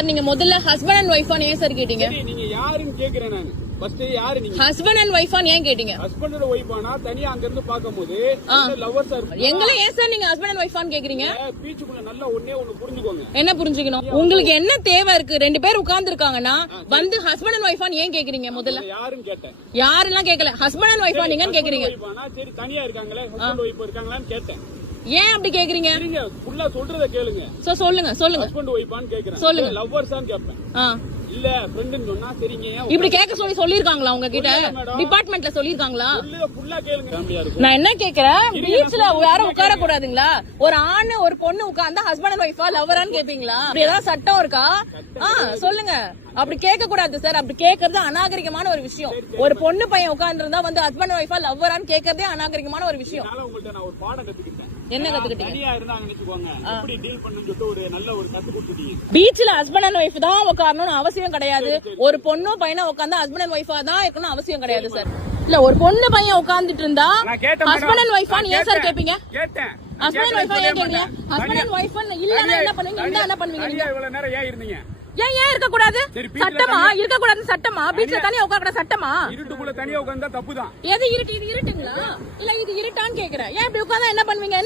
நீங்க முதல்ல husband and ஒய்ஃபா ஏன் சார் கேட்டீங்க? நீங்க யாருன்னு கேக்குறேன் நான். ஃபர்ஸ்ட் யாரு நீங்க? ஹஸ்பண்ட் அண்ட் ஒய்ஃபா ஏன் கேட்டீங்க? ஹஸ்பண்ட் அண்ட் ஒய்ஃபானா தனியா அங்க இருந்து பாக்கும்போது லவ்வர்ஸா இருப்பாங்க. எங்களை ஏன் சார் நீங்க ஹஸ்பண்ட் அண்ட் ஒய்ஃபான்னு கேக்குறீங்க? பீச்சுக்குள்ள நல்லா ஒண்ணே ஒன்னு புரிஞ்சுக்கோங்க. என்ன புரிஞ்சுக்கணும்? உங்களுக்கு என்ன தேவை இருக்கு? ரெண்டு பேர் உட்கார்ந்து இருக்காங்கன்னா வந்து ஹஸ்பண்ட் அண்ட் ஒய்ஃபான்னு ஏன் கேக்குறீங்க? முதல்ல யாருன்னு கேட்டேன். யாரெல்லாம் கேட்கல, ஹஸ்பண்ட் அண்ட் ஒய்ஃபா நீங்கன்னு கேக்குறீங்க. சரி தனியா இருக்காங்களே ஹஸ்பண்ட் ஒய்ஃப் இருக்காங்களான்னு கேட்டேன். ஏன் அப்படி கேக்குறீங்க? நீங்க ஃபுல்லா சொல்றத கேளுங்க. சொல்லுங்க ஹஸ்பண்ட் ஒய்ஃபான்னு கேக்குறேன். சொல்லுங்க. லவ்வர்ஸான்னு கேப்பேன். இல்ல ஃப்ரெண்ட்னு சொன்னா சரிங்க. இப்படி கேட்க சொல்லிருக்காங்களா உங்க கிட்ட? டிபார்ட்மெண்ட்ல சொல்லிருக்காங்களா? ஃபுல்லா கேளுங்க. ஃபேமிலியா இருக்கும். நான் என்ன கேக்குறேன், பீச்ல யாரும் உட்கார கூடாதுங்களா? ஒரு ஆண் ஒரு பொண்ணு உட்கார்ந்தா ஹஸ்பண்ட் அண்ட் ஒய்ஃபா லவ்வரான்னு கேப்பீங்களா? அப்படி ஏதாவது சட்டம் இருக்கா? சொல்லுங்க. அப்படி கேட்க கூடாது சார். அப்படி கேக்குறது அநாகரிகமான ஒரு விஷயம். ஒரு பொண்ணு பையன் உட்கார்ந்து இருந்தா வந்து ஹஸ்பண்ட் ஒய்ஃபா லவ்வரான்னு கேக்குறதே அநாகரிகமான ஒரு விஷயம். உங்கள்ட்ட நான் ஒரு பாடம் கத்துக்கிட்டேன். என்ன கத்துக்கிட்டீங்க? தனியா இருந்தாங்க நினைச்சுக்கோங்க, எப்படி டீல் பண்ணனும்னு சொல்லிட்டு ஒரு நல்ல ஒரு கத்து கொடுத்துட்டீங்க. பீச்ல ஹஸ்பண்ட் அண்ட் ஒய்ஃப் தான் உட்காரணும்னு அவசியம் கிடையாது. ஒரு பொண்ணோ பையனா உட்கார்ந்தா ஹஸ்பண்ட் அண்ட் ஒய்ஃபா தான் இருக்கணும் அவசியம் கிடையாது சார். இல்ல ஒரு பொண்ணு பையன் உட்கார்ந்துட்டு இருந்தா ஹஸ்பண்ட் அண்ட் ஒய்ஃபான்னு ஏன் சார் கேப்பீங்க? கேட்டேன். ஹஸ்பண்ட் அண்ட் ஒய்ஃபா ஏன் கேக்குறீங்க? ஹஸ்பண்ட் அண்ட் ஒய்ஃப் இல்லன்னா என்ன பண்ணுவீங்க? இல்ல என்ன பண்ணுவீங்க? தனியா இவ்வளவு நேரம் ஏன் இருந்தீங்க? ஏன் இருக்க கூடாது? சட்டமா இருக்க கூடாது? சட்டமா? பீச்ல தனியா உட்கார கூடாது சட்டமா? இருட்டுக்குள்ள தனியா உட்கார்ந்தா தப்புதான். எது இருட்டு? இது இருட்டுங்களா? இல்ல இது இருட்டான்னு கேக்குறேன். ஏன் இப்படி உட்கார்ந்தா என்ன பண்ணுவீங்க?